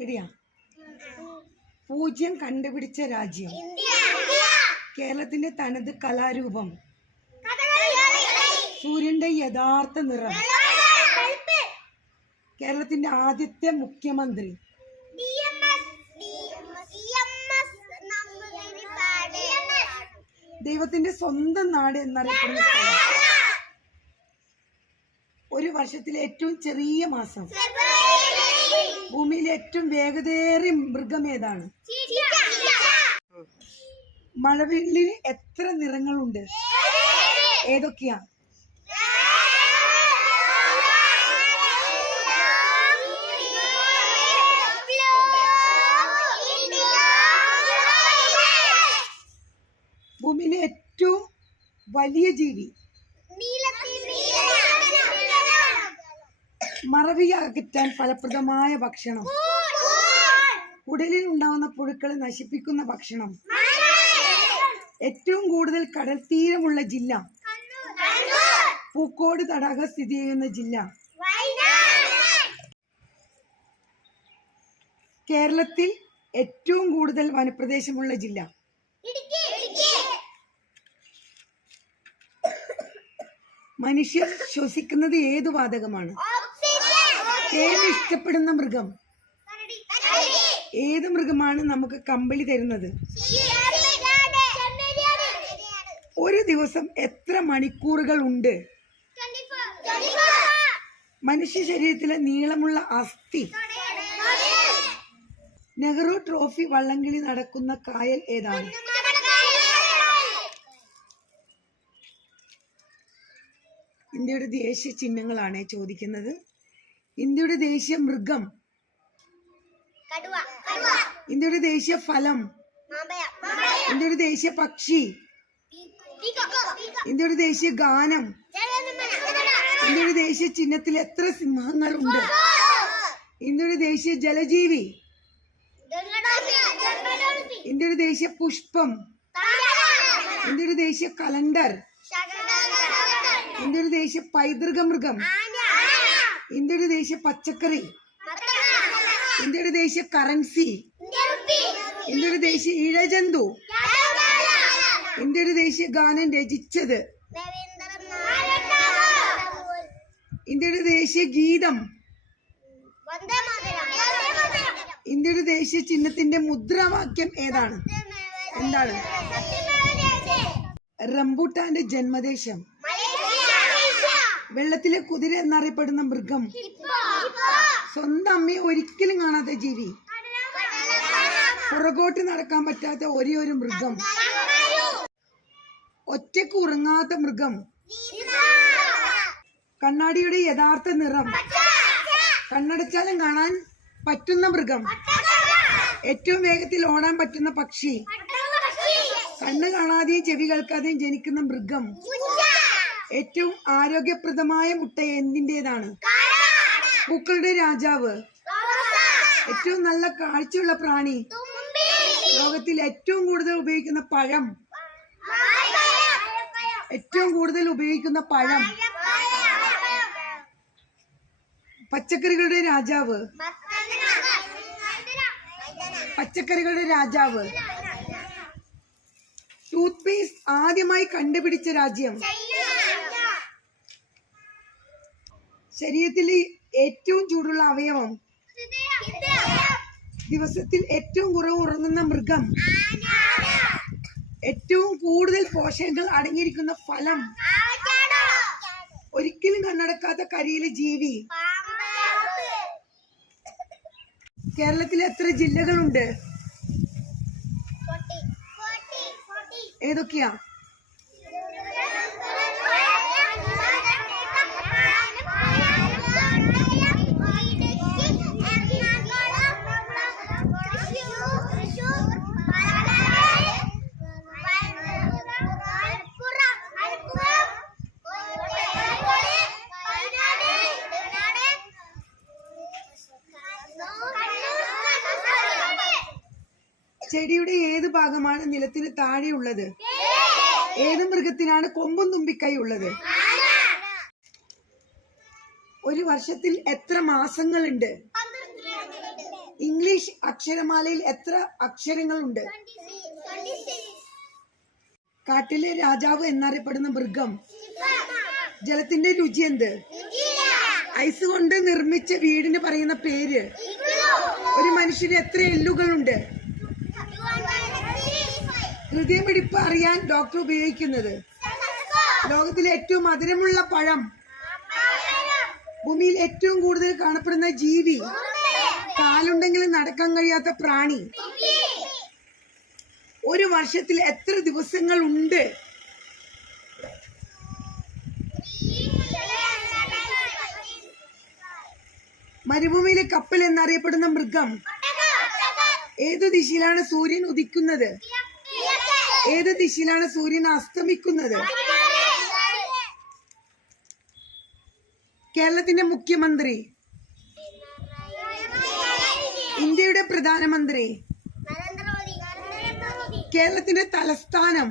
ശരിയാ. പൂജ്യം കണ്ടുപിടിച്ച രാജ്യം. കേരളത്തിന്റെ തനത് കലാരൂപം. സൂര്യന്റെ യഥാർത്ഥ നിറം. കേരളത്തിന്റെ ആദ്യത്തെ മുഖ്യമന്ത്രി. ദൈവത്തിന്റെ സ്വന്തം നാട് എന്നറിയപ്പെടുന്ന സ്ഥലം. ഒരു വർഷത്തിലെ ഏറ്റവും ചെറിയ മാസം. ഭൂമിയിലെ ഏറ്റവും വേഗതയേറിയ മൃഗം ഏതാണ്? മഴവില്ലിന് എത്ര നിറങ്ങളുണ്ട്? ഏതൊക്കെയാ? ഭൂമിയിലെ ഏറ്റവും വലിയ ജീവി. മറവി അകറ്റാൻ ഫലപ്രദമായ ഭക്ഷണം. ഉടലിൽ ഉണ്ടാവുന്ന പുഴുക്കളെ നശിപ്പിക്കുന്ന ഭക്ഷണം. ഏറ്റവും കൂടുതൽ കടൽ തീരമുള്ള ജില്ല. പൂക്കോട് തടാകം സ്ഥിതി ചെയ്യുന്ന ജില്ല. കേരളത്തിൽ ഏറ്റവും കൂടുതൽ വനപ്രദേശമുള്ള ജില്ല. മനുഷ്യർ ശ്വസിക്കുന്നത് ഏതു വാതകമാണ്? തേൻ ഇഷ്ടപ്പെടുന്ന മൃഗം. ഏത് മൃഗമാണ് നമുക്ക് കമ്പിളി തരുന്നത്? ഒരു ദിവസം എത്ര മണിക്കൂറുകൾ ഉണ്ട്? മനുഷ്യ ശരീരത്തിലെ നീളമുള്ള അസ്ഥി. നെഹ്റു ട്രോഫി വള്ളംകളി നടക്കുന്ന കായൽ ഏതാണ്? ഇന്ത്യയുടെ ദേശീയ ചിഹ്നങ്ങളാണ് ചോദിക്കുന്നത്. ഇന്ത്യയുടെ ദേശീയ മൃഗം. ഇന്ത്യയുടെ ദേശീയ ഫലം. ഇന്ത്യയുടെ ദേശീയ പക്ഷി. ഇന്ത്യയുടെ ദേശീയ ഗാനം. ഇന്ത്യയുടെ ദേശീയ ചിഹ്നത്തിൽ എത്ര സിംഹങ്ങളുണ്ട്? ഇന്ത്യയുടെ ദേശീയ ജലജീവി. ഇന്ത്യയുടെ ദേശീയ പുഷ്പം. ഇന്ത്യയുടെ ദേശീയ കലണ്ടർ. ഇന്ത്യയുടെ ദേശീയ പൈതൃക മൃഗം. ഇന്ത്യയുടെ ദേശീയ പച്ചക്കറി. ഇന്ത്യയുടെ ദേശീയ കറൻസി. ഇന്ത്യയുടെ ദേശീയ ഇഴജന്തു. ഇന്ത്യയുടെ ദേശീയ ഗാനം രചിച്ചത്. ഇന്ത്യയുടെ ദേശീയ ഗീതം. ഇന്ത്യയുടെ ദേശീയ ചിഹ്നത്തിന്റെ മുദ്രാവാക്യം ഏതാണ്? എന്താണ്? റംബൂട്ടാന്റെ ജന്മദേശം. വെള്ളത്തിലെ കുതിര എന്നറിയപ്പെടുന്ന മൃഗം. സ്വന്തം അമ്മയെ ഒരിക്കലും കാണാത്ത ജീവി. പുറകോട്ട് നടക്കാൻ പറ്റാത്ത ഒരേ ഒരു മൃഗം. ഒറ്റയ്ക്ക് ഉറങ്ങാത്ത മൃഗം. കണ്ണാടിയുടെ യഥാർത്ഥ നിറം. കണ്ണടച്ചാലും കാണാൻ പറ്റുന്ന മൃഗം. ഏറ്റവും വേഗത്തിൽ ഓടാൻ പറ്റുന്ന പക്ഷി. കണ്ണ് കാണാതെയും ചെവി കേൾക്കാതെയും ജനിക്കുന്ന മൃഗം. ഏറ്റവും ആരോഗ്യപ്രദമായ മുട്ട എന്തിൻ്റെതാണ്? പൂക്കളുടെ രാജാവ്. ഏറ്റവും നല്ല കാഴ്ചയുള്ള പ്രാണി. ലോകത്തിൽ ഏറ്റവും കൂടുതൽ ഉപയോഗിക്കുന്ന പഴം. ഏറ്റവും കൂടുതൽ ഉപയോഗിക്കുന്ന പഴം. പച്ചക്കറികളുടെ രാജാവ്. പച്ചക്കറികളുടെ രാജാവ്. ടൂത്ത് പേസ്റ്റ് ആദ്യമായി കണ്ടുപിടിച്ച രാജ്യം. ശരീരത്തിലെ ഏറ്റവും ചൂടുള്ള അവയവം. ദിവസത്തിൽ ഏറ്റവും കുറവ് ഉറങ്ങുന്ന മൃഗം. ഏറ്റവും കൂടുതൽ പോഷകങ്ങൾ അടങ്ങിയിരിക്കുന്ന ഫലം. ഒരിക്കലും കണ്ണടക്കാത്ത കരിയിലെ ജീവി. കേരളത്തിൽ എത്ര ജില്ലകളുണ്ട്? ഏതൊക്കെയാ? ചെടിയുടെ ഏത് ഭാഗമാണ് നിലത്തിന് താഴെയുള്ളത്? ഏത് മൃഗത്തിനാണ് കൊമ്പും തുമ്പിക്കൈ ഉള്ളത്? ഒരു വർഷത്തിൽ എത്ര മാസങ്ങളുണ്ട്? ഇംഗ്ലീഷ് ഇംഗ്ലീഷ് അക്ഷരമാലയിൽ എത്ര അക്ഷരങ്ങളുണ്ട്? കാട്ടിലെ രാജാവ് എന്നറിയപ്പെടുന്ന മൃഗം. ജലത്തിന്റെ രുചി എന്ത്? ഐസ് കൊണ്ട് നിർമ്മിച്ച വീടിന് പറയുന്ന പേര്. ഒരു മനുഷ്യന് എത്ര എല്ലുകളുണ്ട്? ഹൃദയമിടിപ്പ് അറിയാൻ ഡോക്ടർ ഉപയോഗിക്കുന്നത്. ലോകത്തിലെ ഏറ്റവും മധുരമുള്ള പഴം. ഭൂമിയിൽ ഏറ്റവും കൂടുതൽ കാണപ്പെടുന്ന ജീവി. കാലുണ്ടെങ്കിലും നടക്കാൻ കഴിയാത്ത പ്രാണി. ഒരു വർഷത്തിൽ എത്ര ദിവസങ്ങൾ ഉണ്ട്? മരുഭൂമിയിലെ കപ്പൽ എന്നറിയപ്പെടുന്ന മൃഗം. ഏതു ദിശയിലാണ് സൂര്യൻ ഉദിക്കുന്നത്? ഏത് ദിശയിലാണ് സൂര്യൻ അസ്തമിക്കുന്നത്? കേരളത്തിന്റെ മുഖ്യമന്ത്രി. ഇന്ത്യയുടെ പ്രധാനമന്ത്രി. കേരളത്തിന്റെ തലസ്ഥാനം.